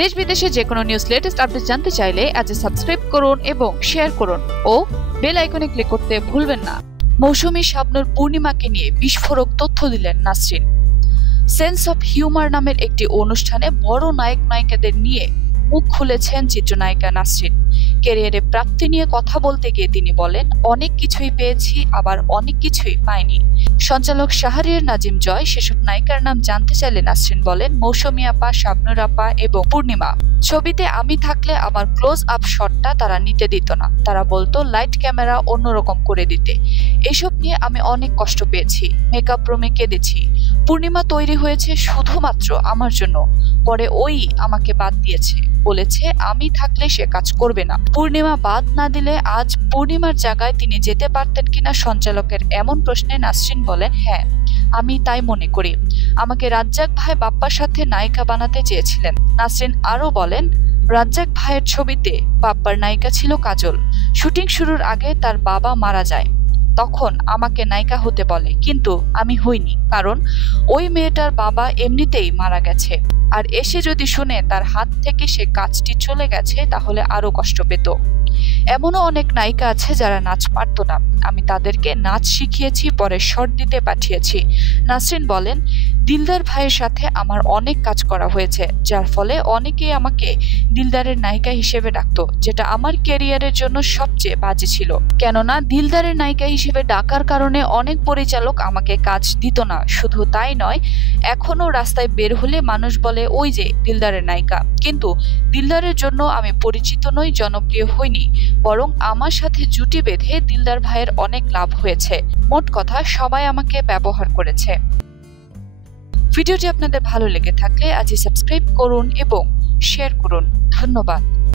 দেশ বিদেশে যে কোনো নিউজ লেটেস্ট আপডেট জানতে চাইলে আজ সাবস্ক্রাইব করুন এবং শেয়ার করুন। ও বেল আইকনে ক্লিক করতে ভুলবেন না। মৌসুমী শাবনুর পূর্ণিমাকে নিয়ে বিস্ফোরক তথ্য দিলেন নাসরিন। সেন্স অফ হিউমার নামের একটি অনুষ্ঠানে বড় নায়ক নায়িকাদের নিয়ে মুখ খুলেছেন চিত্রনায়িকা নাসরিন। ক্যারিয়ারে প্রাপ্তি নিয়ে কথা বলতে গিয়ে তিনি বলেন, অনেক কিছুই পেয়েছি, আবার অনেক কিছুই পাইনি। সঞ্চালক শাহরিয়ার নাজিম জয় সেসব নায়িকার নাম জানতে চাইলে নাসরিন বলেন, মৌসুমী আপা, শাবনুর আপা এবং পূর্ণিমা। ছবিতে আমি থাকলে আমার ক্লোজ আপ শটটা তারা নিতে দিত না। তারা বলতো লাইট ক্যামেরা অন্যরকম করে দিতে। এসব নিয়ে আমি অনেক কষ্ট পেয়েছি। মেকআপ রুমে কেঁদেছি। পূর্ণিমা তৈরি হয়েছে শুধুমাত্র আমার জন্য। পরে ওই আমাকে বাদ দিয়েছে। বলেছে, আমি থাকলে সে কাজ করবে না। পূর্ণিমা বাদ না দিলে আজ পূর্ণিমার জায়গায় তিনি যেতে পারতেন কিনা সঞ্চালকের এমন প্রশ্নে নাসরিন বলেন হ্যাঁ আমি তাই মনে করি। আমাকে রাজ্জাক ভাই বাপ্পার সাথে নায়িকা বানাতে চেয়েছিলেন। নাসরিন আরও বলেন, রাজ্জাক ভাইয়ের ছবিতে বাপ্পার নায়িকা ছিল কাজল। শুটিং শুরুর আগে তার বাবা মারা যায়। তখন আমাকে নায়িকা হতে বলে, কিন্তু আমি হইনি, কারণ ওই মেয়েটার বাবা এমনিতেই মারা গেছে। আর এসে যদি শুনে তার হাত থেকে সে কাজটি চলে গেছে, তাহলে আরও কষ্ট পেত। এমনও অনেক নায়িকা আছে যারা নাচ পারত না। আমি তাদেরকে নাচ শিখিয়েছি, পরে শর্ট দিতে পাঠিয়েছি। নাসরিন বলেন, দিলদার ভাইয়ের সাথে আমার অনেক কাজ করা হয়েছে, যার ফলে অনেকেই আমাকে দিলদারের নায়িকা হিসেবে ডাকত, যেটা আমার ক্যারিয়ারের জন্য সবচেয়ে বাজে ছিল। কেননা, দিলদারের নায়িকা হিসেবে ডাকার কারণে অনেক পরিচালক আমাকে কাজ দিত না। শুধু তাই নয়, এখনও রাস্তায় বের হলে মানুষ বলে, ওই যে দিলদারের নায়িকা। কিন্তু দিলদারের জন্য আমি পরিচিত নই, জনপ্রিয় হইনি। বরং আমার সাথে জুটি বেঁধে দিলদার ভাইয়ের অনেক লাভ হয়েছে। মোট কথা, সবাই আমাকে ব্যবহার করেছে। ভিডিওটি আপনাদের ভালো লেগে থাকলে আজই সাবস্ক্রাইব করুন এবং শেয়ার করুন। ধন্যবাদ।